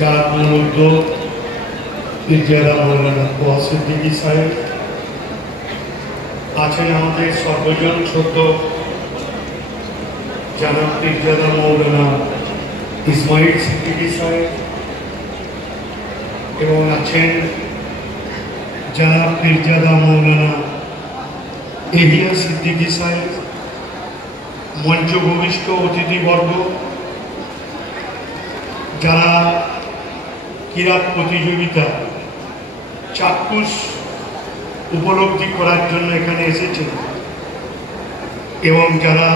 যার মূল পীরজাদা মৌলানা তোহা সিদ্দিকী সাহেব আছেন, আমাদের সর্বজন ছোট যারা পীরজাদা মৌলানা ইসমাইল সিদ্দিকী সাহেব, এবং আছেন যারা পীরজাদা মৌলানা এহিয়া সিদ্দিকী সাহেব, মঞ্চ ভূমিষ্ঠ অতিথিবর্গ, যারা কিরাত প্রতিযোগিতা চাক্ষুষ উপলব্ধি করার জন্য এখানে এসেছেন, এবং যারা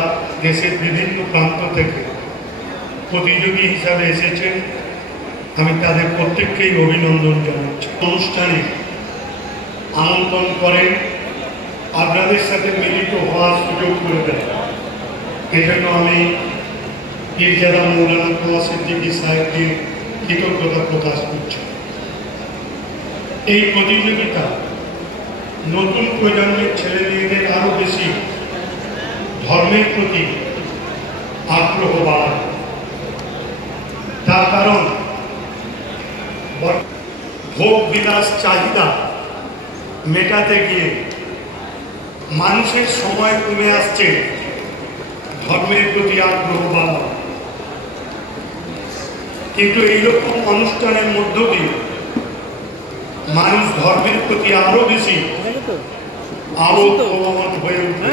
দেশের বিভিন্ন প্রান্ত থেকে প্রতিযোগী হিসাবে এসেছেন, আমি তাদের প্রত্যেককেই অভিনন্দন জানাচ্ছি। অনুষ্ঠানে আমন্ত্রণ করেন, আপনাদের সাথে মিলিত হওয়ার সুযোগ করে দেন। এজন্য আমি পীরজাদা মৌলানা তোহা সিদ্দিকী সাহেবকে কৃতজ্ঞতা প্রকাশ করছি। এই প্রতিযোগিতা নতুন প্রজন্মের ছেলে মেয়েদের আরো বেশি ধর্মের প্রতি আগ্রহ বাড়ায়। তার কারণ ভোগ বিলাস চাহিদা মেটাতে গিয়ে মানুষের সময় কমে আসছে ধর্মের প্রতি আগ্রহ বাড়া। কিন্তু এইরকম অনুষ্ঠানের মধ্য দিয়ে মানুষ ধর্মের প্রতি আরো বেশি আবেগপ্রবণ হয়ে ওঠে,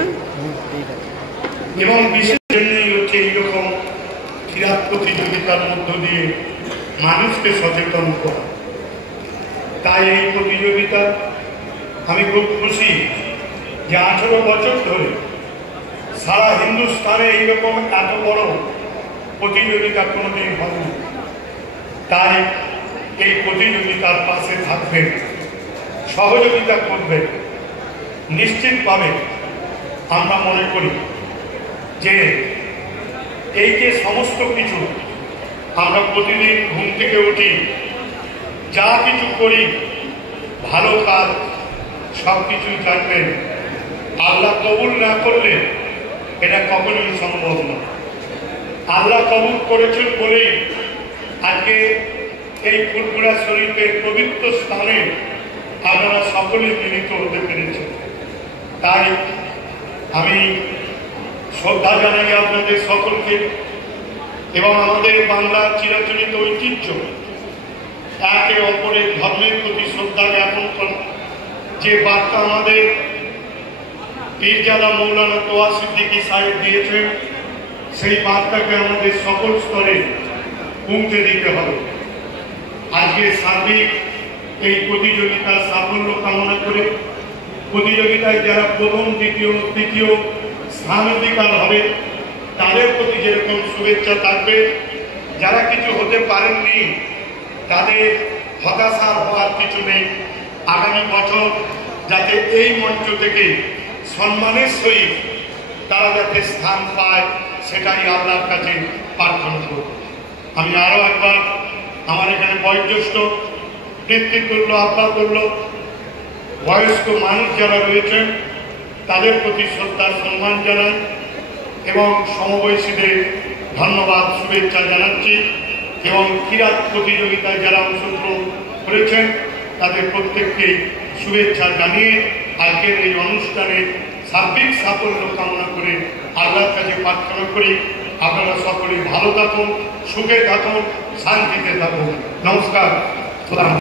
এবং বিশেষ জন্যই হচ্ছে এইরকম কিরাত প্রতিযোগিতার মধ্য দিয়ে মানুষকে সচেতন করা। তাই এই প্রতিযোগিতা আমি খুব খুশি যে 18 বছর ধরে সারা হিন্দুস্তানে এইরকম এত বড় প্রতিযোগিতা কোনোদিন হয়নি। তাই এই প্রতিযোগিতার পাশে থাকবেন, সহযোগিতা করবেন। নিশ্চিতভাবে আমরা মনে করি যে এই যে সমস্ত কিছু আমরা প্রতিদিন ঘুম থেকে উঠি, যা কিছু করি, ভালো কাজ, সব কিছুই থাকবেন। আল্লাহ কবুল না করলে এটা কখনোই সম্ভব না। আল্লাহ কবুল করেছেন বলেই আজকে এই ফুরফুরা শরীফের পবিত্র স্থানে আপনারা সকলে মিলিত হতে পেরেছেন। তাই আমি শ্রদ্ধা জানাই আপনাদের সকলকে, এবং আমাদের বাংলার চিরাচরিত ঐতিহ্য একে অপরের ধর্মের প্রতি শ্রদ্ধা জ্ঞাপন করা, যে বার্তা আমাদের পীরজাদা মৌলানা তোহা সিদ্দিকী সাহেব দিয়েছেন, সেই বার্তাকে আমাদের সকল স্তরে পৌঁছে দিতে হবে। আজকে সার্বিক এই প্রতিযোগিতার সাফল্য কামনা করে প্রতিযোগিতায় যারা প্রথম, দ্বিতীয়, তৃতীয় স্থান অধিকার হবে তাদের প্রতি যেরকম শুভেচ্ছা থাকবে, যারা কিছু হতে পারেননি তাদের হতাশার হওয়ার কিছু নেই। আগামী বছর যাতে এই মঞ্চ থেকে সম্মানের সহিত তারা যাতে স্থান পায়, সেটাই আল্লাহর কাছে প্রার্থনা করব। আমি আরো একবার আমার এখানে বয়োজ্যেষ্ঠ নেতৃত্ব, আব্বা করল, বয়স্ক মানুষ যারা রয়েছেন তাদের প্রতি শ্রদ্ধা সম্মান জানাই, এবং সমবয়সীদের ধন্যবাদ শুভেচ্ছা জানাচ্ছি, এবং কিরাত প্রতিযোগিতায় যারা অংশগ্রহণ করেছেন তাদের প্রত্যেককেই শুভেচ্ছা জানিয়ে আজকের এই অনুষ্ঠানে সার্বিক সাফল্য কামনা করে আল্লাহর কাছে প্রার্থনা করি আপনারা সকলেই ভালো থাকুন, সুখে থাকুন, শান্তিতে থাকুন। নমস্কার।